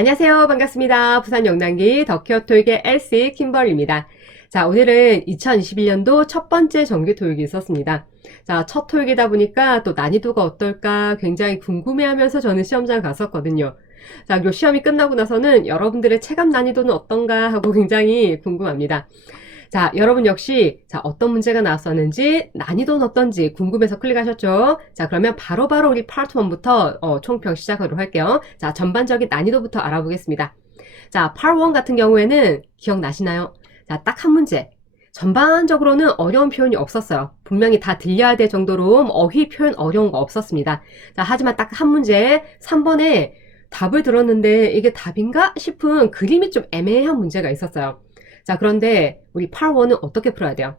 안녕하세요. 반갑습니다. 부산 영남기 덕혀 토익의 LC 킴벌입니다. 자, 오늘은 2021년도 첫 번째 정기 토익이 있었습니다. 자, 첫 토익이다 보니까 또 난이도가 어떨까 굉장히 궁금해하면서 저는 시험장 갔었거든요. 자, 그리고 시험이 끝나고 나서는 여러분들의 체감 난이도는 어떤가 하고 굉장히 궁금합니다. 자, 여러분 역시 어떤 문제가 나왔었는지 난이도는 어떤지 궁금해서 클릭하셨죠? 자, 그러면 바로바로 우리 파트 1부터 총평 시작하도록 할게요. 자, 전반적인 난이도부터 알아보겠습니다. 자, 파트 1 같은 경우에는 기억나시나요? 자, 딱 한 문제. 전반적으로는 어려운 표현이 없었어요. 분명히 다 들려야 될 정도로 어휘 표현 어려운 거 없었습니다. 자, 하지만 딱 한 문제 3번에 답을 들었는데 이게 답인가 싶은 그림이 좀 애매한 문제가 있었어요. 자, 그런데 우리 파트 1은 어떻게 풀어야 돼요?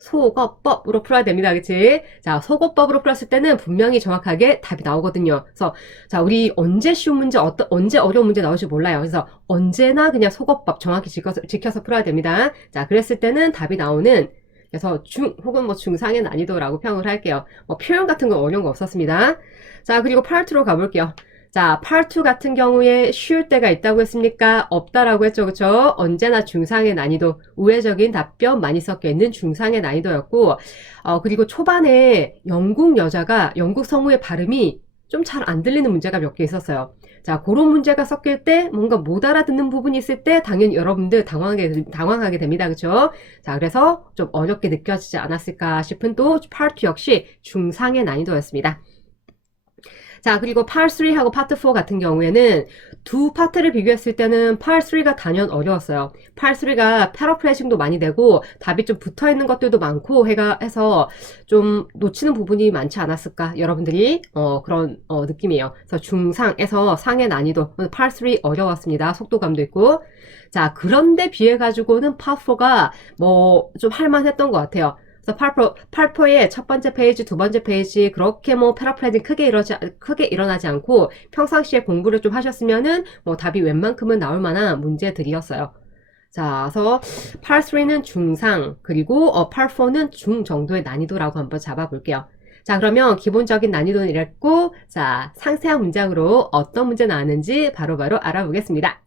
소거법으로 풀어야 됩니다. 그치? 자, 소거법으로 풀었을 때는 분명히 정확하게 답이 나오거든요. 그래서, 자, 우리 언제 쉬운 문제, 언제 어려운 문제 나올지 몰라요. 그래서 언제나 그냥 소거법 정확히 지켜서 풀어야 됩니다. 자, 그랬을 때는 답이 나오는, 그래서 혹은 뭐 중상의 난이도라고 평을 할게요. 뭐 표현 같은 건 어려운 거 없었습니다. 자, 그리고 파트 2로 가볼게요. 자, 파트 2 같은 경우에 쉬울 때가 있다고 했습니까? 없다라고 했죠. 그쵸? 언제나 중상의 난이도, 우회적인 답변 많이 섞여 있는 중상의 난이도였고, 그리고 초반에 영국 여자가 영국 성우의 발음이 좀 잘 안 들리는 문제가 몇 개 있었어요. 자, 그런 문제가 섞일 때 뭔가 못 알아듣는 부분이 있을 때 당연히 여러분들 당황하게 됩니다. 그쵸? 자, 그래서 좀 어렵게 느껴지지 않았을까 싶은 또 파트 2 역시 중상의 난이도였습니다. 자, 그리고 파트 3하고 파트 4 같은 경우에는 두 파트를 비교했을 때는 파트 3가 단연 어려웠어요. 파트 3가 패러프레이징도 많이 되고 답이 좀 붙어있는 것들도 많고 해서 좀 놓치는 부분이 많지 않았을까 여러분들이 그런 느낌이에요. 그래서 중상에서 상의 난이도 파트 3 어려웠습니다. 속도감도 있고. 자, 그런데 비해 가지고는 파트 4가 뭐 좀 할만했던 것 같아요. 그래서 팔포의 첫 번째 페이지, 두 번째 페이지 그렇게 뭐 패러프레이징 크게 일어나지 않고 평상시에 공부를 좀 하셨으면은 뭐 답이 웬만큼은 나올 만한 문제들이었어요. 자, 그래서 Part 3는 중상, 그리고 Part 4는 중 정도의 난이도라고 한번 잡아볼게요. 자, 그러면 기본적인 난이도는 이랬고, 자, 상세한 문장으로 어떤 문제 나왔는지 바로바로 알아보겠습니다.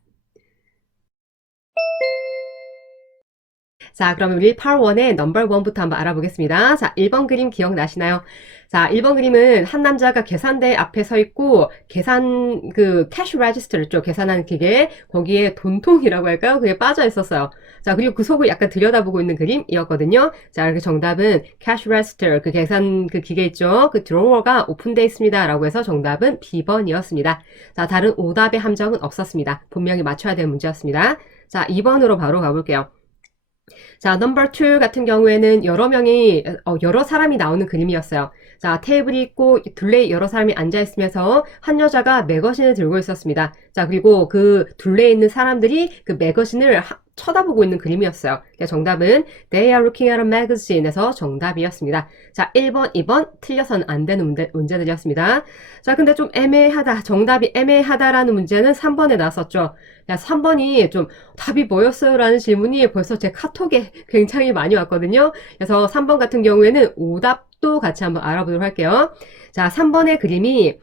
자, 그러면 우리 Part 1의 넘버 1부터 한번 알아보겠습니다. 자, 1번 그림 기억나시나요? 자, 1번 그림은 한 남자가 계산대 앞에 서 있고 캐시 레지스터를 죠 계산하는 기계 거기에 돈통이라고 할까요? 그게 빠져 있었어요. 자, 그리고 그 속을 약간 들여다보고 있는 그림이었거든요. 자, 이렇게 정답은 캐시 레지스터 그 계산 그 기계 있죠? 그 드로워가 오픈되어 있습니다. 라고 해서 정답은 B번이었습니다. 자, 다른 오답의 함정은 없었습니다. 분명히 맞춰야 될 문제였습니다. 자, 2번으로 바로 가볼게요. 자, 넘버 2 같은 경우에는 여러 사람이 나오는 그림이었어요. 자, 테이블이 있고 둘레에 여러 사람이 앉아있으면서 한 여자가 매거진을 들고 있었습니다. 자, 그리고 그 둘레에 있는 사람들이 그 매거진을 쳐다보고 있는 그림이었어요. 정답은 They are looking at a magazine에서 정답이었습니다. 자, 1번, 2번 틀려서는 안 되는 문제들이었습니다. 자, 근데 좀 애매하다. 정답이 애매하다라는 문제는 3번에 나왔었죠. 자, 3번이 좀 답이 뭐였어요? 라는 질문이 벌써 제 카톡에 굉장히 많이 왔거든요. 그래서 3번 같은 경우에는 오답도 같이 한번 알아보도록 할게요. 자, 3번의 그림이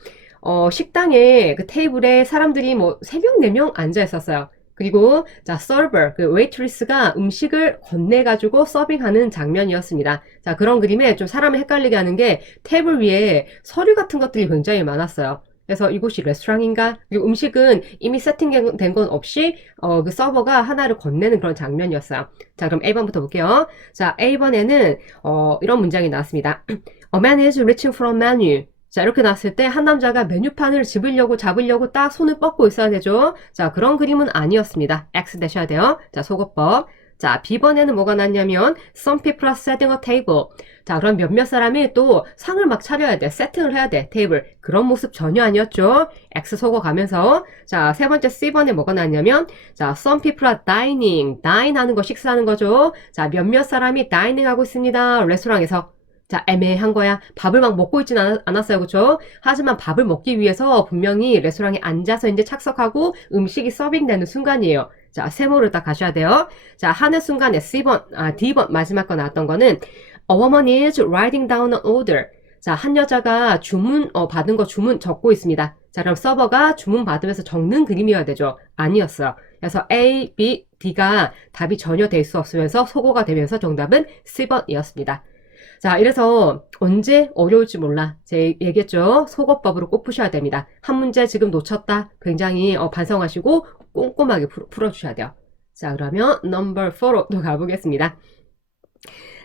식당에 그 테이블에 사람들이 뭐 3명, 4명 앉아 있었어요. 그리고 자, 서버, 그 웨이트리스가 음식을 건네가지고 서빙하는 장면이었습니다. 자, 그런 그림에 좀 사람을 헷갈리게 하는 게 테이블 위에 서류 같은 것들이 굉장히 많았어요. 그래서 이곳이 레스토랑인가? 그리고 음식은 이미 세팅된 건 없이 그 서버가 하나를 건네는 그런 장면이었어요. 자, 그럼 A번부터 볼게요. 자, A번에는 이런 문장이 나왔습니다. A man is reaching for a menu. 자, 이렇게 나왔을 때 한 남자가 메뉴판을 잡으려고 딱 손을 뻗고 있어야 되죠. 자, 그런 그림은 아니었습니다. X 대셔야 돼요. 자, 속어법. 자, B번에는 뭐가 났냐면 Some people are setting a table. 자, 그럼 몇몇 사람이 또 상을 막 차려야 돼. 세팅을 해야 돼. 테이블. 그런 모습 전혀 아니었죠. X 속어 가면서 자, 세 번째 C번에 뭐가 났냐면 자, Some people are dining. dine 하는 거 식사하는 거죠. 자, 몇몇 사람이 dining 하고 있습니다. 레스토랑에서. 자, 애매한 거야. 밥을 막 먹고 있진 않았어요. 그쵸? 하지만 밥을 먹기 위해서 분명히 레스토랑에 앉아서 이제 착석하고 음식이 서빙되는 순간이에요. 자, 세모를 딱 가셔야 돼요. 자, 하는 순간에 D번 마지막 거 나왔던 거는 A woman is writing down an order. 자, 한 여자가 받은 거 주문 적고 있습니다. 자, 그럼 서버가 주문 받으면서 적는 그림이어야 되죠. 아니었어요. 그래서 A, B, D가 답이 전혀 될 수 없으면서 소거가 되면서 정답은 C번이었습니다. 자, 이래서 언제 어려울지 몰라. 제가 얘기했죠. 속어법으로 꼭 푸셔야 됩니다. 한 문제 지금 놓쳤다. 굉장히 반성하시고 꼼꼼하게 풀어주셔야 돼요. 자, 그러면 넘버 4로 또 가보겠습니다.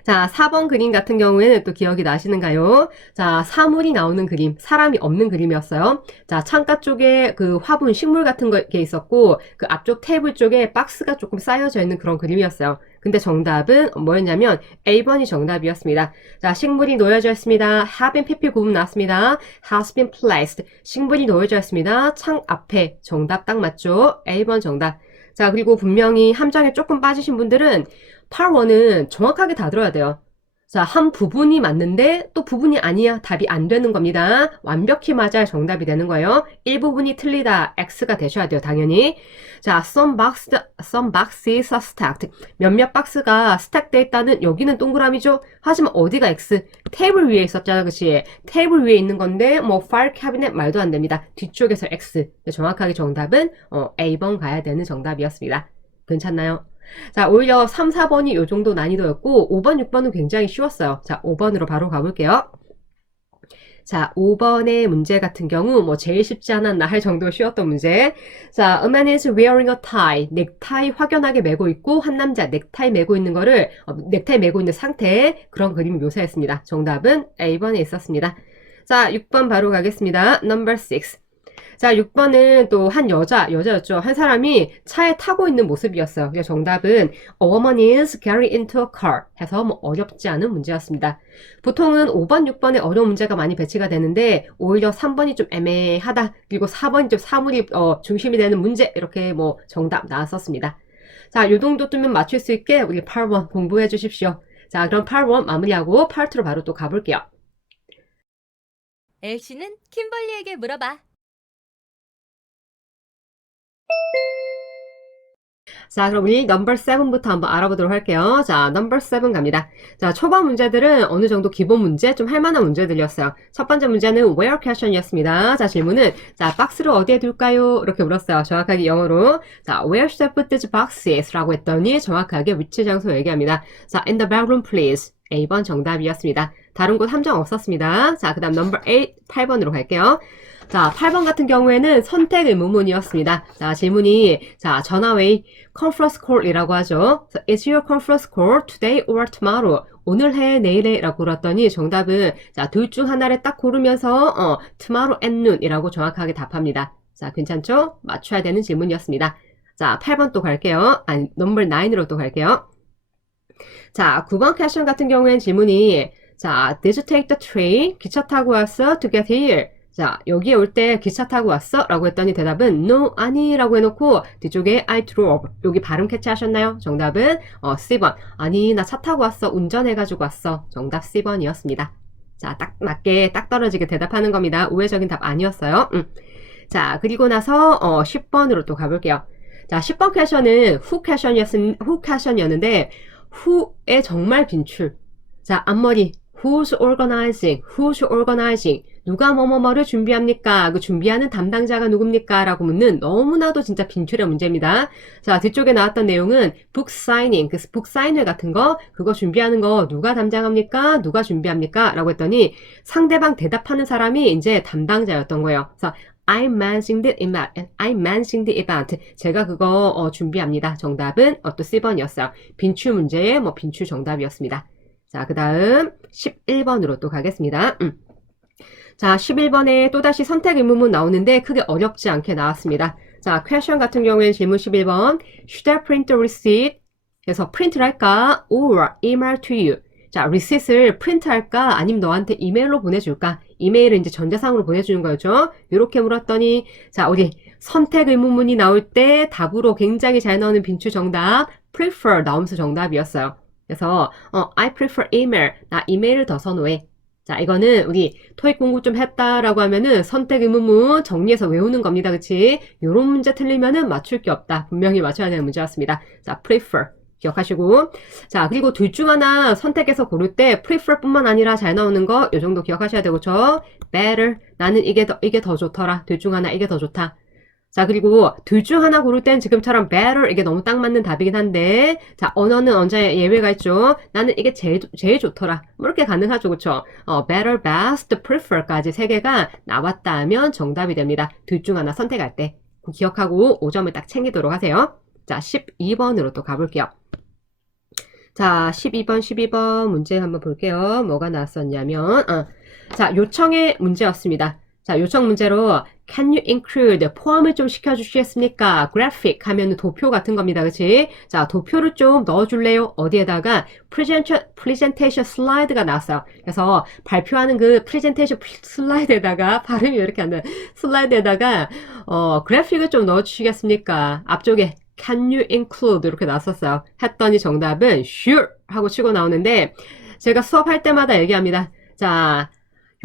자, 4번 그림 같은 경우에는 또 기억이 나시는가요? 자, 사물이 나오는 그림, 사람이 없는 그림이었어요. 자, 창가 쪽에 그 화분, 식물 같은 게 있었고, 그 앞쪽 테이블 쪽에 박스가 조금 쌓여져 있는 그런 그림이었어요. 근데 정답은 뭐였냐면 A번이 정답이었습니다. 자, 식물이 놓여져 있습니다. have been PP 구문 나왔습니다. has been placed. 식물이 놓여져 있습니다. 창 앞에. 정답 딱 맞죠? A번 정답. 자, 그리고 분명히 함정에 조금 빠지신 분들은 Part 1은 정확하게 다 들어야 돼요. 자, 한 부분이 맞는데 또 부분이 아니야. 답이 안 되는 겁니다. 완벽히 맞아야 정답이 되는 거예요. 일부분이 틀리다. X가 되셔야 돼요. 당연히. 자, some boxes are stacked. 몇몇 박스가 스택되어 있다는 여기는 동그라미죠. 하지만 어디가 X? 테이블 위에 있었잖아. 그치? 테이블 위에 있는 건데 뭐 file cabinet 말도 안 됩니다. 뒤쪽에서 X. 정확하게 정답은 A번 가야 되는 정답이었습니다. 괜찮나요? 자, 오히려 3, 4번이 요 정도 난이도였고 5번, 6번은 굉장히 쉬웠어요. 자, 5번으로 바로 가볼게요. 자, 5번의 문제 같은 경우 뭐 제일 쉽지 않았나 할 정도로 쉬웠던 문제. 자, a man is wearing a tie. 넥타이 확연하게 메고 있고 한 남자 넥타이 메고 있는 거를 넥타이 메고 있는 상태의 그런 그림을 묘사했습니다. 정답은 A번에 있었습니다. 자, 6번 바로 가겠습니다. Number 6. 자, 6번은 또 한 여자였죠. 한 사람이 차에 타고 있는 모습이었어요. 그래서 정답은 A woman is getting into a car 해서 뭐 어렵지 않은 문제였습니다. 보통은 5번, 6번에 어려운 문제가 많이 배치가 되는데 오히려 3번이 좀 애매하다. 그리고 4번이 좀 사물이 중심이 되는 문제 이렇게 뭐 정답 나왔었습니다. 자, 요 정도 뜨면 맞출 수 있게 우리 8번 공부해 주십시오. 자, 그럼 8번 마무리하고 8-2로 바로 또 가볼게요. 엘씨는 킴벌리에게 물어봐. 자, 그럼 우리 넘버 7부터 한번 알아보도록 할게요. 자, 넘버 7 갑니다. 자, 초반 문제들은 어느 정도 기본 문제, 좀 할만한 문제들이었어요. 첫 번째 문제는 where question이었습니다. 자, 질문은, 자, 박스를 어디에 둘까요? 이렇게 물었어요. 정확하게 영어로. 자, where should I put these boxes? 라고 했더니 정확하게 위치 장소 얘기합니다. 자, in the bedroom please. A번 정답이었습니다. 다른 곳 함정 없었습니다. 자, 그 다음 넘버 8, 8번으로 갈게요. 자, 8번 같은 경우에는 선택 의문문이었습니다. 자, 질문이, 자, 전화웨이, conference call이라고 하죠. So, is your conference call today or tomorrow? 오늘 해, 내일 해? 라고 물었더니 정답은, 자, 둘 중 하나를 딱 고르면서, tomorrow at noon 이라고 정확하게 답합니다. 자, 괜찮죠? 맞춰야 되는 질문이었습니다. 자, 8번 또 갈게요. 아니, 넘버 9으로 또 갈게요. 자, 9번 퀘션 같은 경우엔 질문이, 자, did you take the train? 기차 타고 왔어? To get here? 자, 여기에 올 때 기차 타고 왔어? 라고 했더니 대답은 no, 아니 라고 해놓고 뒤쪽에 I drove. 여기 발음 캐치하셨나요? 정답은 C번. 아니, 나 차 타고 왔어. 운전해가지고 왔어. 정답 C번이었습니다. 자, 딱 맞게 딱 떨어지게 대답하는 겁니다. 우회적인 답 아니었어요. 자, 그리고 나서 10번으로 또 가볼게요. 자, 10번 퀘션은 who 퀘션이었는데 who의 정말 빈출. 자, 앞머리 who's organizing 누가 뭐뭐뭐를 준비합니까? 그 준비하는 담당자가 누굽니까? 라고 묻는 너무나도 진짜 빈출의 문제입니다. 자, 뒤쪽에 나왔던 내용은 book signing, 그 book sign회 같은 거, 그거 준비하는 거 누가 담당합니까? 누가 준비합니까? 라고 했더니 상대방 대답하는 사람이 이제 담당자였던 거예요. 그래서 I'm managing the event. 제가 그거 준비합니다. 정답은 또 C번이었어요. 빈출 문제의 빈출 정답이었습니다. 자, 그 다음 11번으로 또 가겠습니다. 자, 11번에 또다시 선택 의문문 나오는데 크게 어렵지 않게 나왔습니다. 자, 퀘션 같은 경우에는 질문 11번. Should I print the receipt? 그래서 프린트를 할까? Or email to you? 자, 리시트를 프린트할까? 아니면 너한테 이메일로 보내줄까? 이메일을 이제 전자상으로 보내주는 거죠. 이렇게 물었더니, 자, 우리 선택 의문문이 나올 때 답으로 굉장히 잘 나오는 빈출 정답, prefer 나오면서 정답이었어요. 그래서, I prefer email. 나 이메일을 더 선호해. 자, 이거는 우리 토익 공부 좀 했다라고 하면은 선택 의문문 정리해서 외우는 겁니다. 그치? 요런 문제 틀리면은 맞출 게 없다. 분명히 맞춰야 되는 문제였습니다. 자, prefer. 기억하시고. 자, 그리고 둘 중 하나 선택해서 고를 때 prefer 뿐만 아니라 잘 나오는 거 요 정도 기억하셔야 되고, better. 나는 이게 더 좋더라. 둘 중 하나 이게 더 좋다. 자, 그리고 둘 중 하나 고를 땐 지금처럼 better 이게 너무 딱 맞는 답이긴 한데, 자, 언어는 언제 예외가 있죠. 나는 이게 제일 좋더라. 뭐 이렇게 가능하죠. 그쵸? better, best, prefer까지 세 개가 나왔다 하면 정답이 됩니다. 둘 중 하나 선택할 때. 기억하고 5점을 딱 챙기도록 하세요. 자, 12번으로 또 가볼게요. 자, 12번 문제 한번 볼게요. 뭐가 나왔었냐면, 자, 요청의 문제였습니다. 자, 요청 문제로 Can you include 포함을 좀 시켜주시겠습니까? graphic 하면 도표 같은 겁니다. 그치? 자, 도표를 좀 넣어줄래요? 어디에다가 presentation slide가 나왔어요. 그래서 발표하는 그 presentation 슬라이드에다가 발음이 왜 이렇게 안 돼? 슬라이드에다가 그래픽을 좀 넣어주시겠습니까? 앞쪽에 Can you include 이렇게 나왔었어요. 했더니 정답은 sure 하고 치고 나오는데 제가 수업할 때마다 얘기합니다. 자,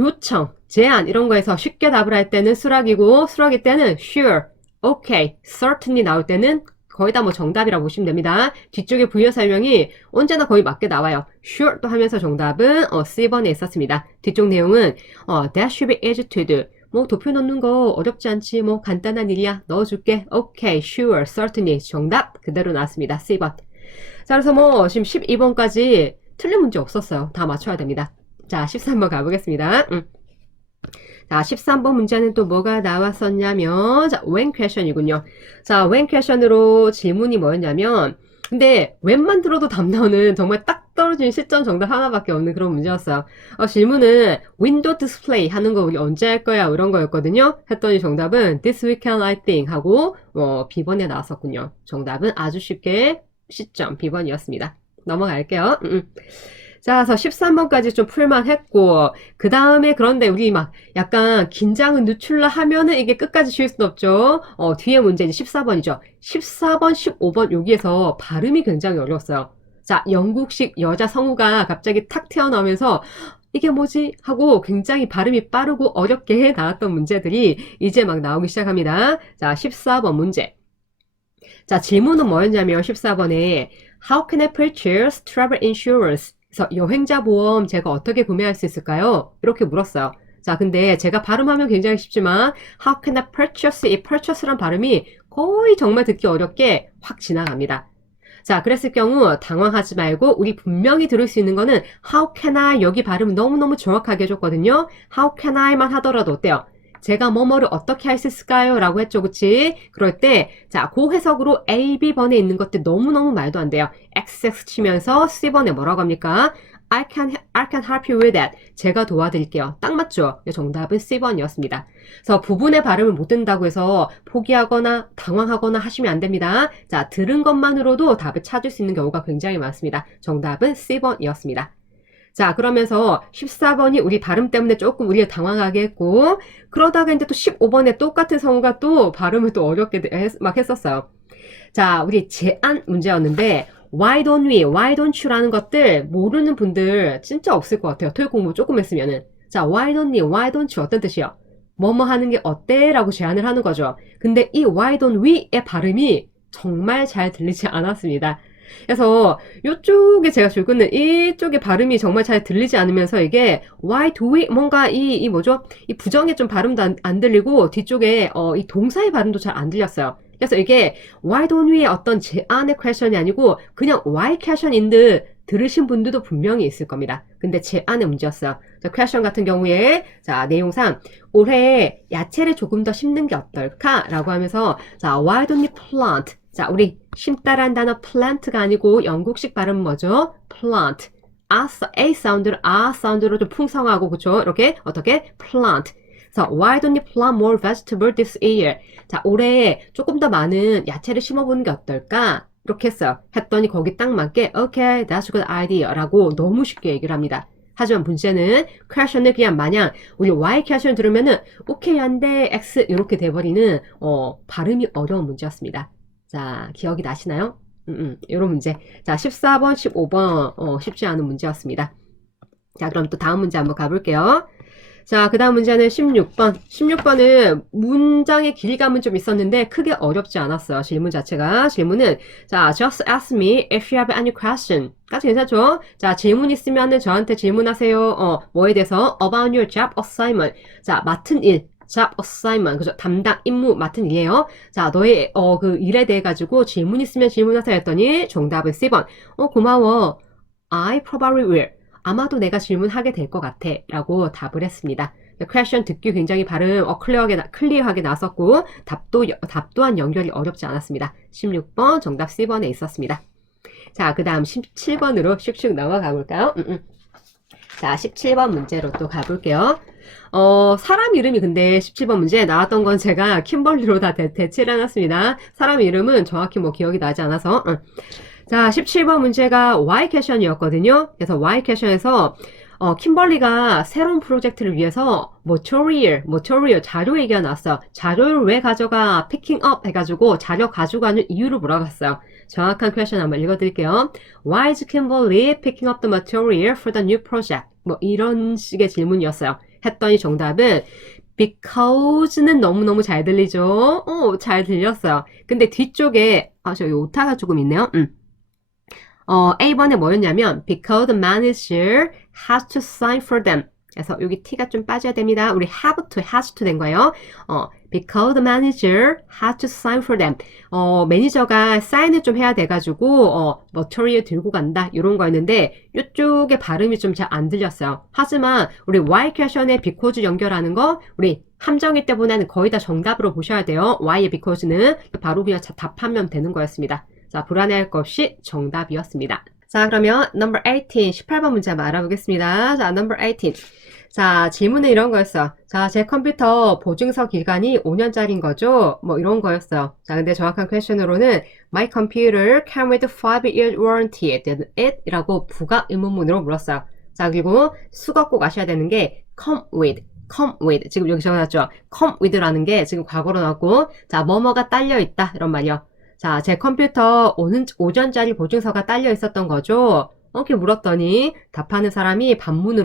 요청, 제안 이런 거에서 쉽게 답을 할 때는 수락이고 수락일 때는 sure, okay, certainly 나올 때는 거의 다 뭐 정답이라고 보시면 됩니다. 뒤쪽에 부여 설명이 언제나 거의 맞게 나와요. sure 또 하면서 정답은 C번에 있었습니다. 뒤쪽 내용은 that should be easy to do. 뭐 도표 넣는 거 어렵지 않지 뭐 간단한 일이야 넣어줄게. okay, sure, certainly 정답 그대로 나왔습니다. C번. 자, 그래서 뭐 지금 12번까지 틀린 문제 없었어요. 다 맞춰야 됩니다. 자, 13번 가보겠습니다. 자, 13번 문제는 또 뭐가 나왔었냐면, 자, when question이군요. 자, when question으로 질문이 뭐였냐면, 근데 when만 들어도 답 나오는 정말 딱 떨어진 실전 정답 하나밖에 없는 그런 문제였어요. 질문은 window display 하는 거 우리 언제 할 거야? 이런 거였거든요. 했더니 정답은 this weekend I think 하고, B번에 나왔었군요. 정답은 아주 쉽게 C점 B번이었습니다. 넘어갈게요. 자, 그래서 13번까지 좀 풀만 했고, 그 다음에 그런데 우리 막 약간 긴장을 늦출라 하면은 이게 끝까지 쉬울 순 없죠. 뒤에 문제 이제 14번이죠. 14번, 15번 여기에서 발음이 굉장히 어려웠어요. 자, 영국식 여자 성우가 갑자기 탁 튀어나오면서 이게 뭐지? 하고 굉장히 발음이 빠르고 어렵게 나왔던 문제들이 이제 막 나오기 시작합니다. 자, 14번 문제. 자, 질문은 뭐였냐면 14번에 How can I purchase travel insurance? 그래서 여행자 보험 제가 어떻게 구매할 수 있을까요? 이렇게 물었어요. 자, 근데 제가 발음하면 굉장히 쉽지만 How can I purchase? 이 purchase란 발음이 거의 정말 듣기 어렵게 확 지나갑니다. 자, 그랬을 경우 당황하지 말고 우리 분명히 들을 수 있는 거는 How can I? 여기 발음 너무너무 정확하게 해줬거든요. How can I?만 하더라도 어때요? 제가 뭐뭐를 어떻게 할 수 있을까요? 라고 했죠. 그치? 그럴 때, 자, 그 해석으로 A, B번에 있는 것들 너무너무 말도 안 돼요. XX 치면서 C번에 뭐라고 합니까? I can help you with that. 제가 도와드릴게요. 딱 맞죠? 정답은 C번이었습니다. 그래서 부분의 발음을 못 듣는다고 해서 포기하거나 당황하거나 하시면 안 됩니다. 자, 들은 것만으로도 답을 찾을 수 있는 경우가 굉장히 많습니다. 정답은 C번이었습니다. 자, 그러면서 14번이 우리 발음 때문에 조금 우리가 당황하게 했고, 그러다가 이제 또 15번에 똑같은 성우가 또 발음을 또 어렵게 막 했었어요. 자, 우리 제안 문제였는데, why don't we, why don't you라는 것들 모르는 분들 진짜 없을 것 같아요. 토익 공부 조금 했으면은. 자, why don't we, why don't you 어떤 뜻이요? 뭐뭐 하는 게 어때? 라고 제안을 하는 거죠. 근데 이 why don't we의 발음이 정말 잘 들리지 않았습니다. 그래서 이쪽에 제가 줄긋는 이쪽의 발음이 정말 잘 들리지 않으면서 이게 why do we 뭔가 이 뭐죠? 이 부정의 좀 발음도 안 들리고 뒤쪽에 이 동사의 발음도 잘 안 들렸어요. 그래서 이게 why don't we의 어떤 제안의 퀘션이 아니고 그냥 why 퀘션인 듯 들으신 분들도 분명히 있을 겁니다. 근데 제안의 문제였어요. 자, 퀘션 같은 경우에 자, 내용상 올해 야채를 조금 더 심는 게 어떨까? 라고 하면서 자, why don't we plant? 자, 우리 심다란 단어 plant가 아니고 영국식 발음은 뭐죠? plant. A 사운드를 A 사운드로 좀 풍성하고 그쵸? 이렇게 어떻게? plant. 그래서 why don't you plant more vegetable this year? 자, 올해 조금 더 많은 야채를 심어보는 게 어떨까? 이렇게 했어요. 했더니 거기 딱 맞게 okay, that's a good idea 라고 너무 쉽게 얘기를 합니다. 하지만 문제는 question을 그냥 마냥 우리 why question 들으면은 오케이 한데 x 이렇게 돼버리는 발음이 어려운 문제였습니다. 자, 기억이 나시나요? 이런 문제. 자, 14번, 15번 쉽지 않은 문제였습니다. 자, 그럼 또 다음 문제 한번 가볼게요. 자, 그 다음 문제는 16번. 16번은 문장의 길이감은 좀 있었는데 크게 어렵지 않았어요. 질문 자체가. 질문은 자, just ask me if you have any question. 까지 괜찮죠? 자, 질문 있으면은 저한테 질문하세요. 뭐에 대해서? About your job assignment. 자, 맡은 일. job assignment. 그죠? 담당 임무 맡은 일이에요. 자, 너의 그 일에 대해 가지고 질문 있으면 질문하세요 했더니 정답은 C번. 고마워. I probably will. 아마도 내가 질문하게 될 것 같아 라고 답을 했습니다. question 듣기 굉장히 발음 클리어하게 나왔었고 답 또한 연결이 어렵지 않았습니다. 16번 정답 C번에 있었습니다. 자, 그 다음 17번으로 슉슉 넘어가 볼까요? 자, 17번 문제로 또 가볼게요. 사람 이름이 근데 17번 문제에 나왔던 건 제가 킴벌리로 다 대체를 해놨습니다. 사람 이름은 정확히 뭐 기억이 나지 않아서 자, 17번 문제가 Y 퀘션이었거든요. 그래서 Y 퀘션에서 킴벌리가 새로운 프로젝트를 위해서 material 자료 얘기가 나왔어요. 자료를 왜 가져가 picking up 해가지고 자료 가져가는 이유를 물어봤어요. 정확한 퀘션 한번 읽어드릴게요. Why is Kimberly picking up the material for the new project? 뭐 이런 식의 질문이었어요. 했더니 정답은 because는 너무너무 잘 들리죠? 잘 들렸어요. 근데 뒤쪽에 저기 오타가 조금 있네요. A번에 뭐였냐면 because the manager has to sign for them. 그래서 여기 T가 좀 빠져야 됩니다. 우리 has to 된 거예요. because the manager has to sign for them. 매니저가 사인을 좀 해야 돼가지고 material 들고 간다 이런 거였는데 이쪽에 발음이 좀 잘 안 들렸어요. 하지만 우리 Y 퀘션에 because 연결하는 거 우리 함정일 때보다는 거의 다 정답으로 보셔야 돼요. Y의 because는 바로 그냥 답하면 되는 거였습니다. 자, 불안해할 것 없이 정답이었습니다. 자, 그러면 number 18, 18번 문제 한번 알아보겠습니다. 자, number 18. 자, 질문은 이런 거였어. 자, 제 컴퓨터 보증서 기간이 5년짜리인 거죠? 뭐 이런 거였어요. 자, 근데 정확한 퀘션으로는 My computer came with 5-year warranty. Did it? 이라고 부가 의문문으로 물었어요. 자, 그리고 수가 꼭 아셔야 되는 게 come with. 지금 여기 적어놨죠? come with라는 게 지금 과거로 나왔고, 자, 뭐뭐가 딸려 있다. 이런 말이요. 자, 제 컴퓨터 5년짜리 보증서가 딸려 있었던 거죠? 이렇게 물었더니 답하는 사람이 반문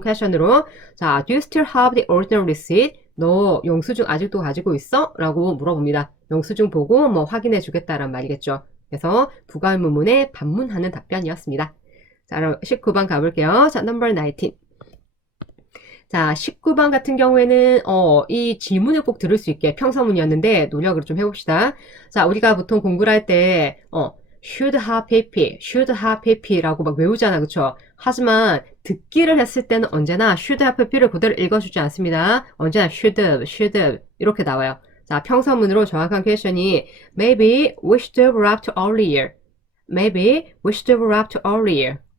퀘션으로 자, do you still have the original receipt? 너 영수증 아직도 가지고 있어? 라고 물어봅니다. 영수증 보고 뭐 확인해 주겠다란 말이겠죠. 그래서 부가의문문에 반문하는 답변이었습니다. 자, 그럼 19번 가볼게요. 자, number 19. 자, 19번 같은 경우에는 이 질문을 꼭 들을 수 있게 평서문이었는데 노력을 좀 해봅시다. 자, 우리가 보통 공부를 할 때 should have pp라고 막 외우잖아, 그쵸? 하지만 듣기를 했을 때는 언제나 should have pp를 그대로 읽어주지 않습니다. 언제나 should have 이렇게 나와요. 자, 평서문으로 정확한 퀘션이 maybe we should have left earlier.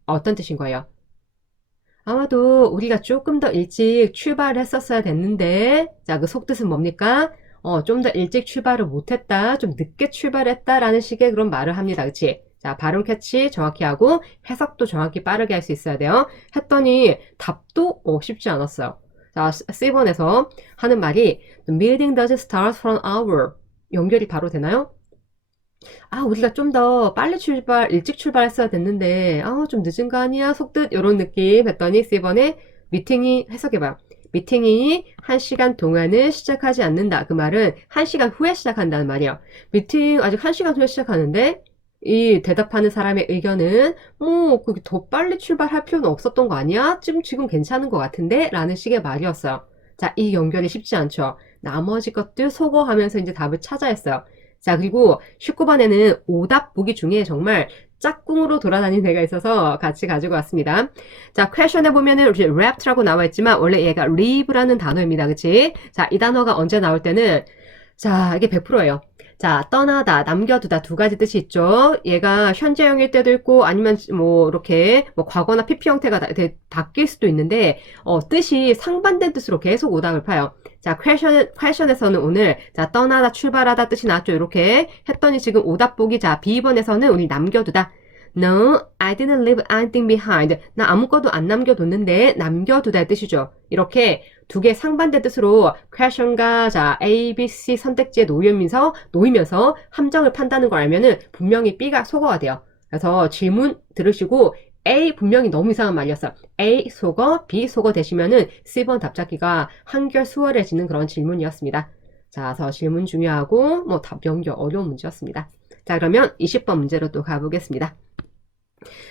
어떤 뜻인 거예요? 아마도 우리가 조금 더 일찍 출발했었어야 됐는데, 자, 그 속뜻은 뭡니까? 좀 더 일찍 출발을 못했다, 좀 늦게 출발했다라는 식의 그런 말을 합니다. 그치? 자, 발음 캐치 정확히 하고 해석도 정확히 빠르게 할 수 있어야 돼요. 했더니 답도 쉽지 않았어요. 자, C번에서 하는 말이 The meeting doesn't start for an hour. 연결이 바로 되나요? 우리가 좀 더 빨리 일찍 출발했어야 됐는데, 좀 늦은 거 아니야? 속뜻, 요런 느낌 했더니, C번에 미팅이, 해석해봐요. 미팅이 1시간 동안은 시작하지 않는다. 그 말은 1시간 후에 시작한다는 말이에요. 미팅 아직 1시간 후에 시작하는데, 이 대답하는 사람의 의견은, 그게 더 빨리 출발할 필요는 없었던 거 아니야? 지금 괜찮은 것 같은데? 라는 식의 말이었어요. 자, 이 연결이 쉽지 않죠. 나머지 것들 소거하면서 이제 답을 찾아 했어요. 자, 그리고 19번에는 오답 보기 중에 정말 짝꿍으로 돌아다니는 애가 있어서 같이 가지고 왔습니다. 자, 퀘션에 보면은 이렇게 wrapped라고 나와 있지만 원래 얘가 leave라는 단어입니다. 그치? 자, 이 단어가 언제 나올 때는 자, 이게 100%예요. 자, 떠나다, 남겨두다 두 가지 뜻이 있죠. 얘가 현재형일 때도 있고 아니면 뭐 이렇게 뭐 과거나 PP 형태가 바뀔 수도 있는데 뜻이 상반된 뜻으로 계속 오답을 파요. 자, 퀘션에서는 오늘 자, 떠나다, 출발하다 뜻이 나왔죠. 이렇게 했더니 지금 오답 보기 자, B번에서는 우리 남겨두다. No, I didn't leave anything behind. 나 아무것도 안 남겨뒀는데 남겨두다의 뜻이죠. 이렇게 두 개 상반된 뜻으로 question과 자, A, B, C 선택지에 놓이면서 함정을 판다는 걸 알면은 분명히 B가 소거가 돼요. 그래서 질문 들으시고 A 분명히 너무 이상한 말이었어요. A 속어, B 속어 되시면은 C번 답잡기가 한결 수월해지는 그런 질문이었습니다. 자, 그래서 질문 중요하고 뭐 답 연결 어려운 문제였습니다. 자, 그러면 20번 문제로 또 가보겠습니다.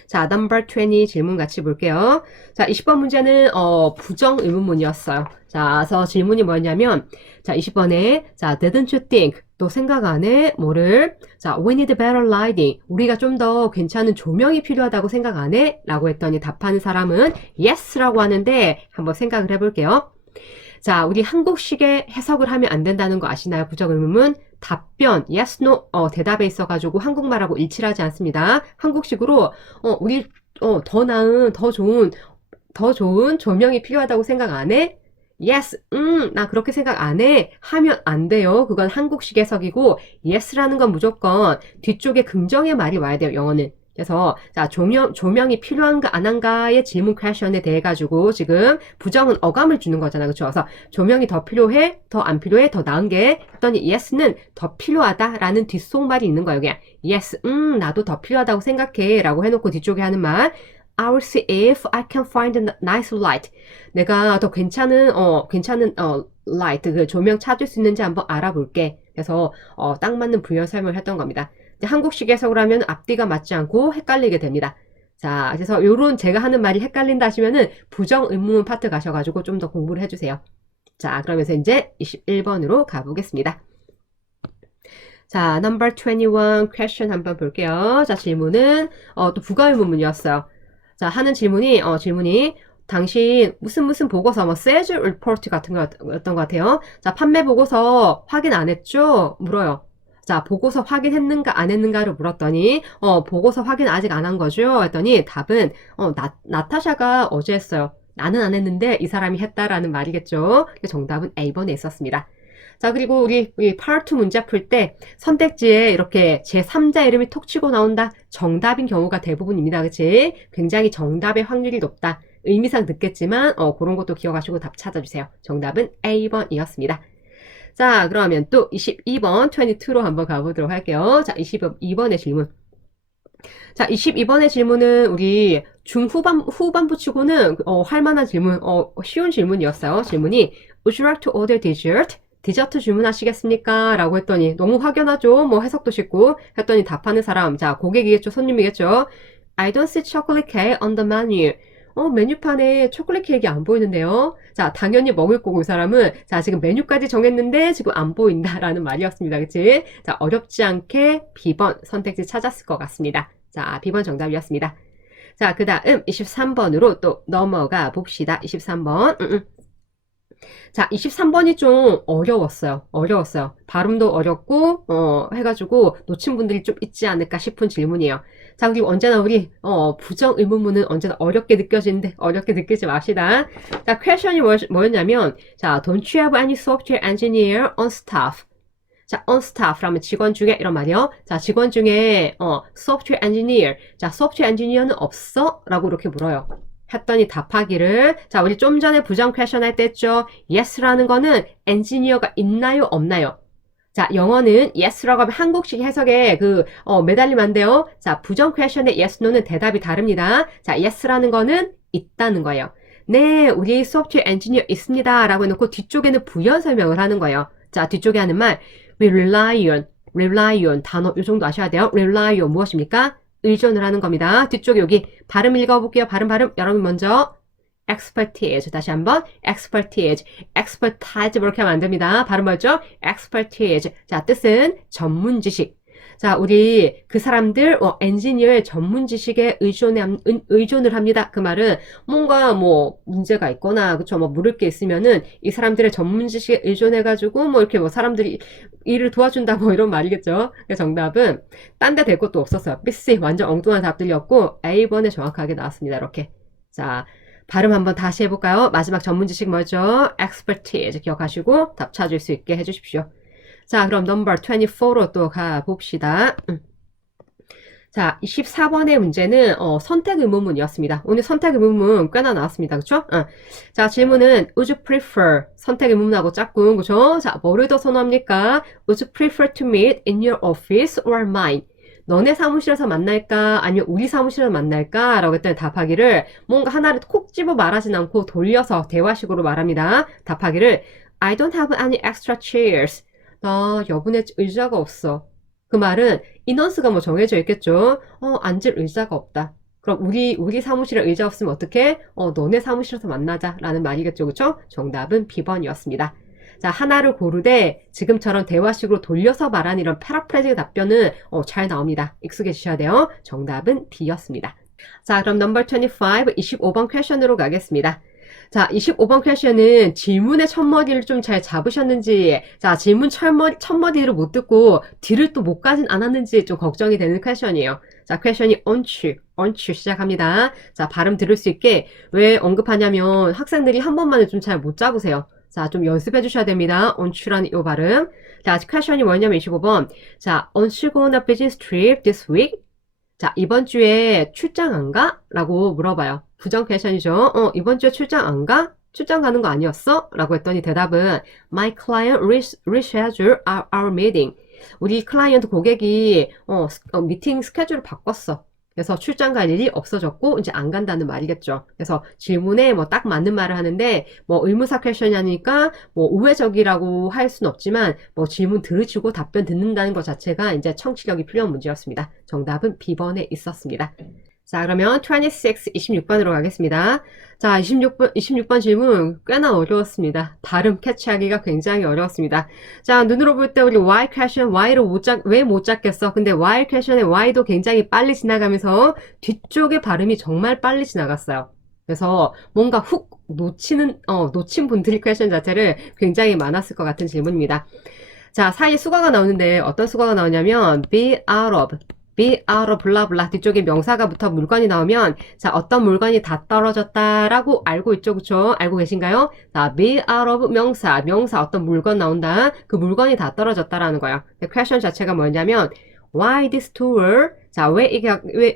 자, number 20 질문 같이 볼게요. 자, 20번 문제는 부정 의문문이었어요. 자, 그래서 질문이 뭐였냐면 자, 20번에 자, didn't you think 또 생각 안 해? 뭐를? 자, we need better lighting. 우리가 좀 더 괜찮은 조명이 필요하다고 생각 안 해? 라고 했더니 답하는 사람은 yes라고 하는데 한번 생각을 해볼게요. 자, 우리 한국식의 해석을 하면 안 된다는 거 아시나요? 부정 의문문? 답변, yes, no, 대답에 있어가지고 한국말하고 일치하지 않습니다. 한국식으로, 우리, 더 나은, 더 좋은 조명이 필요하다고 생각 안 해? yes, 나 그렇게 생각 안 해. 하면 안 돼요. 그건 한국식 해석이고, yes라는 건 무조건 뒤쪽에 긍정의 말이 와야 돼요, 영어는. 그래서 자 조명이 필요한가 안 한가의 질문 퀘션에 대해 가지고 지금 부정은 어감을 주는 거잖아, 그렇죠? 그래서 조명이 더 필요해, 더 안 필요해, 더 나은 게 했더니 yes는 더 필요하다라는 뒷속말이 있는 거예요. 그냥 yes, 나도 더 필요하다고 생각해라고 해놓고 뒤쪽에 하는 말. I will see if I can find a nice light. 내가 더 괜찮은 light 그 조명 찾을 수 있는지 한번 알아볼게. 그래서 딱 맞는 부연 설명을 했던 겁니다. 한국식 해석을 하면 앞뒤가 맞지 않고 헷갈리게 됩니다. 자, 그래서 요런 제가 하는 말이 헷갈린다 하시면은 부정 의문문 파트 가셔가지고 좀 더 공부를 해주세요. 자, 그러면서 이제 21번으로 가보겠습니다. 자, number 21 question 한번 볼게요. 자, 질문은 또 부가 의문문이었어요. 자, 하는 질문이 당신 무슨 보고서 뭐 sales report 같은 거였던 것 같아요. 자, 판매 보고서 확인 안 했죠? 물어요. 자, 보고서 확인했는가 안 했는가를 물었더니 보고서 확인 아직 안 한 거죠? 했더니 답은 나타샤가 어제 했어요. 나는 안 했는데 이 사람이 했다라는 말이겠죠. 정답은 A번에 있었습니다. 자, 그리고 우리 part 2 문제 풀 때 선택지에 이렇게 제3자 이름이 톡 치고 나온다. 정답인 경우가 대부분입니다. 그치? 굉장히 정답의 확률이 높다. 의미상 늦겠지만 그런 것도 기억하시고 답 찾아주세요. 정답은 A번이었습니다. 자, 그러면 또 22번 22로 한번 가보도록 할게요. 자, 22번의 질문. 자, 22번의 질문은 우리 후반부 치고는 할 만한 질문, 쉬운 질문이었어요. 질문이 Would you like to order dessert? 디저트 주문하시겠습니까? 라고 했더니 너무 확연하죠? 뭐 해석도 쉽고 했더니 답하는 사람, 자, 고객이겠죠? 손님이겠죠? I don't see chocolate cake on the menu. 메뉴판에 초콜릿 케이크 안 보이는데요. 자, 당연히 먹을 거고 이 사람은 자, 지금 메뉴까지 정했는데 지금 안 보인다라는 말이었습니다. 그치? 자, 어렵지 않게 B번 선택지 찾았을 것 같습니다. 자, B번 정답이었습니다. 자, 그 다음 23번으로 또 넘어가 봅시다. 23번. 자, 23번이 좀 어려웠어요. 발음도 어렵고, 해가지고 놓친 분들이 좀 있지 않을까 싶은 질문이에요. 자, 그리고 언제나 우리, 부정 의문문은 언제나 어렵게 느껴지는데, 어렵게 느끼지 맙시다. 자, 퀘션이 뭐였냐면, 자, don't you have any software engineer on staff? 자, on staff라면 직원 중에 이런 말이요. 자, 직원 중에, software engineer. 자, software engineer는 없어? 라고 이렇게 물어요. 했더니 답하기를 자, 우리 좀 전에 부정 퀘션 할 때 했죠. yes라는 거는 엔지니어가 있나요? 없나요? 자, 영어는 yes라고 하면 한국식 해석에 매달리면 안 돼요. 자, 부정 퀘션의 yes, no는 대답이 다릅니다. 자, yes라는 거는 있다는 거예요. 네, 우리 소프트웨어 엔지니어 있습니다. 라고 해놓고 뒤쪽에는 부연 설명을 하는 거예요. 자, 뒤쪽에 하는 말 we rely on 단어 이 정도 아셔야 돼요. rely on 무엇입니까? 의존을 하는 겁니다. 뒤쪽에 여기 발음 읽어볼게요. 발음. 여러분 먼저 expertise. 다시 한번 expertise 그렇게 하면 안 됩니다. 발음 맞죠? expertise. 자, 뜻은 전문 지식. 자, 우리 그 사람들 엔지니어의 전문 지식에 의존을 합니다. 그 말은 뭔가 뭐 문제가 있거나 그쵸 뭐 물을 게 있으면은 이 사람들의 전문 지식에 의존해가지고 뭐 이렇게 뭐 사람들이 일을 도와준다 뭐 이런 말이겠죠. 정답은 딴 데 될 것도 없었어요. BC 완전 엉뚱한 답들이었고 A번에 정확하게 나왔습니다. 이렇게. 자, 발음 한번 다시 해볼까요? 마지막 전문 지식 뭐죠? expertise 기억하시고 답 찾을 수 있게 해주십시오. 자, 그럼 넘버 24로 또 가봅시다. 자, 24번의 문제는 선택 의문문이었습니다. 오늘 선택 의문문 꽤나 나왔습니다. 그쵸? 자, 질문은 Would you prefer 선택 의문문하고 짝꿍 그쵸? 자, 뭐를 더 선호합니까? Would you prefer to meet in your office or mine? 너네 사무실에서 만날까? 아니면 우리 사무실에서 만날까? 라고 했더니 답하기를 뭔가 하나를 콕 집어 말하진 않고 돌려서 대화식으로 말합니다. 답하기를 I don't have any extra chairs. 나 여분의 의자가 없어. 그 말은 인원수가 뭐 정해져 있겠죠. 앉을 의자가 없다. 그럼 우리 사무실에 의자 없으면 어떡해? 너네 사무실에서 만나자 라는 말이겠죠. 그쵸? 정답은 B번이었습니다. 자, 하나를 고르되 지금처럼 대화식으로 돌려서 말하는 이런 패러프레이즈 답변은 잘 나옵니다. 익숙해지셔야 돼요. 정답은 D였습니다. 자, 그럼 넘버 25번 퀘션으로 가겠습니다. 자, 25번 퀘션은 질문의 첫머리를 좀 잘 잡으셨는지, 자, 질문 첫머리를 못 듣고 뒤를 또 못 가진 않았는지 좀 걱정이 되는 퀘션이에요. 자, 퀘션이 언취 시작합니다. 자, 발음 들을 수 있게 왜 언급하냐면 학생들이 한 번만에 좀 잘 못 잡으세요. 자, 좀 연습해 주셔야 됩니다. 언취라는 이 발음. 자, 퀘션이 뭐냐면 25번. 자, aren't you going on a business trip this week? 자, 이번 주에 출장 안 가? 라고 물어봐요. 부정 퀘션이죠. 이번 주에 출장 안 가? 출장 가는 거 아니었어? 라고 했더니 대답은 My client rescheduled our meeting. 우리 클라이언트 고객이 미팅 스케줄을 바꿨어. 그래서 출장 갈 일이 없어졌고 이제 안 간다는 말이겠죠. 그래서 질문에 뭐 딱 맞는 말을 하는데 뭐 의무사 퀘션이 아니니까 뭐 우회적이라고 할 수는 없지만 뭐 질문 들으시고 답변 듣는다는 것 자체가 이제 청취력이 필요한 문제였습니다. 정답은 B번에 있었습니다. 자, 그러면 26번으로 가겠습니다. 자, 26번 질문 꽤나 어려웠습니다. 발음 캐치하기가 굉장히 어려웠습니다. 자, 눈으로 볼 때 우리 why question, 왜 못 잡겠어? 근데 why question의 why도 굉장히 빨리 지나가면서 뒤쪽의 발음이 정말 빨리 지나갔어요. 그래서 뭔가 훅 놓친 분들이 퀘션 자체를 굉장히 많았을 것 같은 질문입니다. 자, 사이에 수가가 나오는데 어떤 수가가 나오냐면 be out of 블라블라 뒤쪽에 명사가 붙어 물건이 나오면 자 어떤 물건이 다 떨어졌다라고 알고 있죠. 그쵸? 알고 계신가요? 자 be out of 명사 어떤 물건 나온다. 그 물건이 다 떨어졌다라는 거예요. 퀘션 자체가 뭐냐면 why this store 자 왜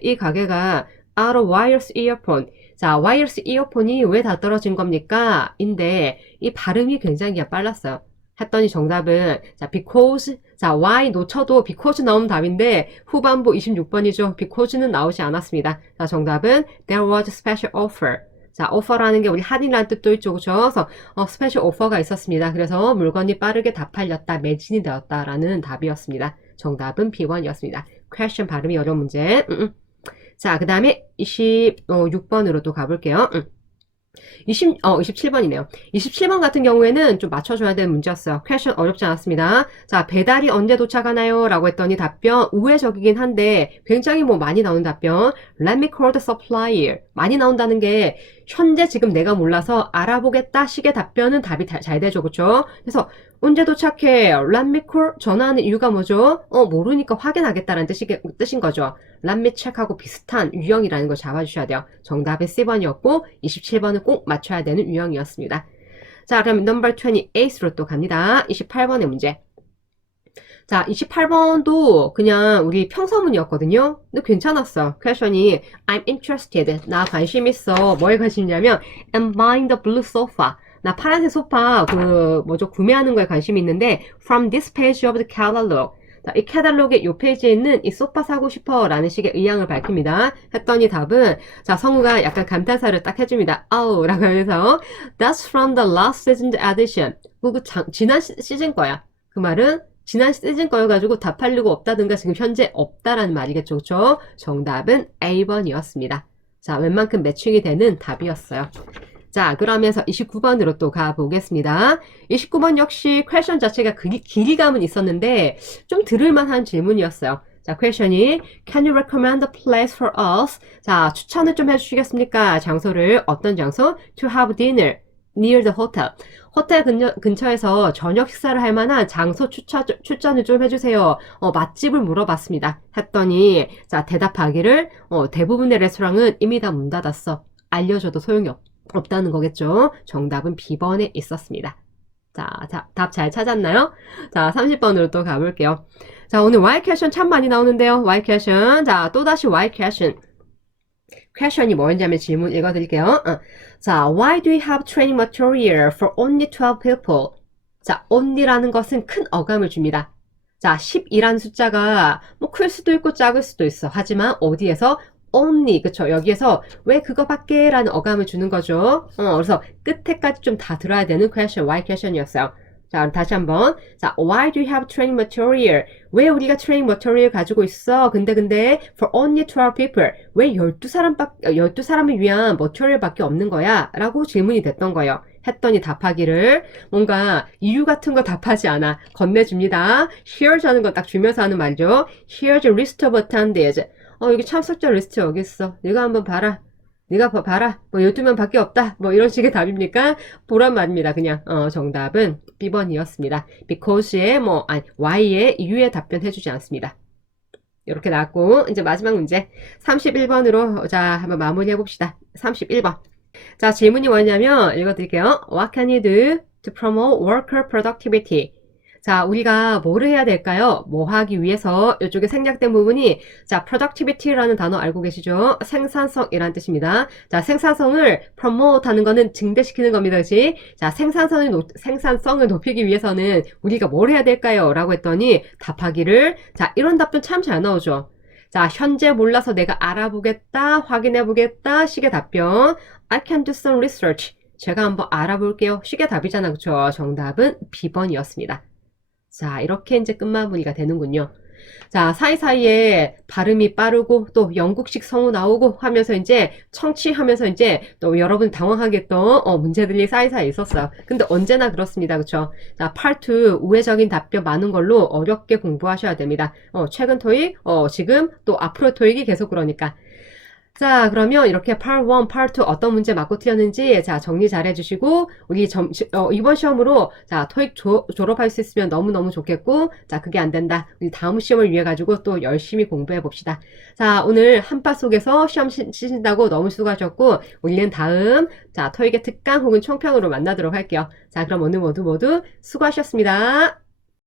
이 가게가 out of wireless earphone 자 wireless earphone이 왜 다 떨어진 겁니까? 인데 이 발음이 굉장히 빨랐어요. 했더니 정답은 자 because 자 why 놓쳐도 because 나오면 답인데 후반부 26번이죠. because는 나오지 않았습니다. 자 정답은 there was a special offer 자 offer라는 게 우리 할인이라는 뜻도 있죠. 그렇죠? 그래서 special offer가 있었습니다. 그래서 물건이 빠르게 다 팔렸다 매진이 되었다라는 답이었습니다. 정답은 B1이었습니다. question 발음이 어려운 문제. 자 그 다음에 26번으로 또 가볼게요. 27번이네요. 27번 같은 경우에는 좀 맞춰줘야 되는 문제였어요. 퀘션 어렵지 않았습니다. 자, 배달이 언제 도착하나요? 라고 했더니 답변 우회적이긴 한데 굉장히 뭐 많이 나오는 답변 Let me call the supplier 많이 나온다는 게 현재 지금 내가 몰라서 알아보겠다 식의 답변은 답이 잘 되죠. 그쵸? 그래서 언제 도착해? Let me call 전화하는 이유가 뭐죠? 모르니까 확인하겠다라는 뜻인 거죠. Let me check하고 비슷한 유형이라는 걸 잡아주셔야 돼요. 정답은 C번이었고 27번은 꼭 맞춰야 되는 유형이었습니다. 자, 그럼 넘버 28로 또 갑니다. 28번의 문제. 자, 28번도 그냥 우리 평서문이었거든요. 근데 괜찮았어. 퀘션이 I'm interested. 나 관심 있어. 뭐에 관심 있냐면 I'm buying the blue sofa. 나 파란색 소파 구매하는 거에 관심이 있는데 from this page of the catalog. 자, 이 캐탈로그의 요 페이지에 있는 이 소파 사고 싶어 라는 식의 의향을 밝힙니다. 했더니 답은 자 성우가 약간 감탄사를 딱 해줍니다. Oh 라고 해서 That's from the last season edition. 지난 시즌 거야. 그 말은 지난 시즌 거여가지고 다 팔리고 없다든가 지금 현재 없다라는 말이겠죠. 그쵸? 정답은 A번이었습니다. 자 웬만큼 매칭이 되는 답이었어요. 자 그러면서 29번으로 또 가보겠습니다. 29번 역시 퀘션 자체가 길이감은 있었는데 좀 들을만한 질문이었어요. 자 퀘션이 Can you recommend a place for us? 자 추천을 좀 해주시겠습니까? 장소를 어떤 장소? To have dinner near the hotel. 호텔 근처에서 저녁 식사를 할 만한 장소 추천을 좀 해주세요. 맛집을 물어봤습니다. 했더니 자 대답하기를 대부분의 레스토랑은 이미 다 문 닫았어. 알려줘도 소용이 없다는 거겠죠. 정답은 B번에 있었습니다. 자, 답 잘 찾았나요? 자, 30번으로 또 가볼게요. 자, 오늘 why question 참 많이 나오는데요. why question. 자, 또다시 why question. 퀘션이 뭐였냐면 질문 읽어드릴게요. 자, why do we have training material for only 12 people? 자, only라는 것은 큰 어감을 줍니다. 자, 10이라는 숫자가 뭐 클 수도 있고 작을 수도 있어. 하지만 어디에서? only. 그쵸? 여기에서 왜 그거밖에? 라는 어감을 주는 거죠. 그래서 끝에까지 좀 다 들어야 되는 question, why question이었어요. 자, 다시 한번. 자, why do you have training material? 왜 우리가 training material 가지고 있어? 근데, for only 12 people. 왜 12사람을 위한 material밖에 없는 거야? 라고 질문이 됐던 거예요. 했더니 답하기를 뭔가 이유 같은 거 답하지 않아. 건네줍니다. Here's 하는 거 딱 주면서 하는 말이죠. Here's a list of attendees. 여기 참석자 리스트 여기 있어. 네가 한번 봐라. 네가 봐라. 뭐 12명 밖에 없다. 뭐 이런 식의 답입니까? 보란 말입니다. 그냥 정답은 B번이었습니다. because의 why의 이유에 답변해주지 않습니다. 이렇게 나왔고 이제 마지막 문제 31번으로 자 한번 마무리해 봅시다. 31번. 자 질문이 뭐냐면 읽어드릴게요. What can you do to promote worker productivity? 자, 우리가 뭐를 해야 될까요? 뭐 하기 위해서 이쪽에 생략된 부분이 자, productivity라는 단어 알고 계시죠? 생산성이라는 뜻입니다. 자, 생산성을 promote 하는 거는 증대시키는 겁니다. 그치? 자, 생산성을 높이기 위해서는 우리가 뭘 해야 될까요? 라고 했더니 답하기를 자, 이런 답변 참 잘 나오죠. 자, 현재 몰라서 내가 알아보겠다, 확인해보겠다, 식의 답변. I can do some research. 제가 한번 알아볼게요. 식의 답이잖아. 그쵸? 정답은 B번이었습니다. 자, 이렇게 이제 끝마무리가 되는군요. 자, 사이사이에 발음이 빠르고 또 영국식 성우 나오고 하면서 이제 청취하면서 이제 또 여러분 당황하게 했던 문제들이 사이사이에 있었어요. 근데 언제나 그렇습니다. 그쵸? 자, part2 우회적인 답변 많은 걸로 어렵게 공부하셔야 됩니다. 최근 토익, 지금 또 앞으로 토익이 계속 그러니까. 자, 그러면 이렇게 part 1, part 2 어떤 문제 맞고 틀렸는지 자, 정리 잘 해주시고 우리 이번 시험으로 자, 토익 졸업할 수 있으면 너무너무 좋겠고 자, 그게 안 된다. 우리 다음 시험을 위해 가지고 또 열심히 공부해 봅시다. 자, 오늘 한파 속에서 시험 치신다고 너무 수고하셨고 우리는 다음 자, 토익의 특강 혹은 총평으로 만나도록 할게요. 자, 그럼 오늘 모두 수고하셨습니다.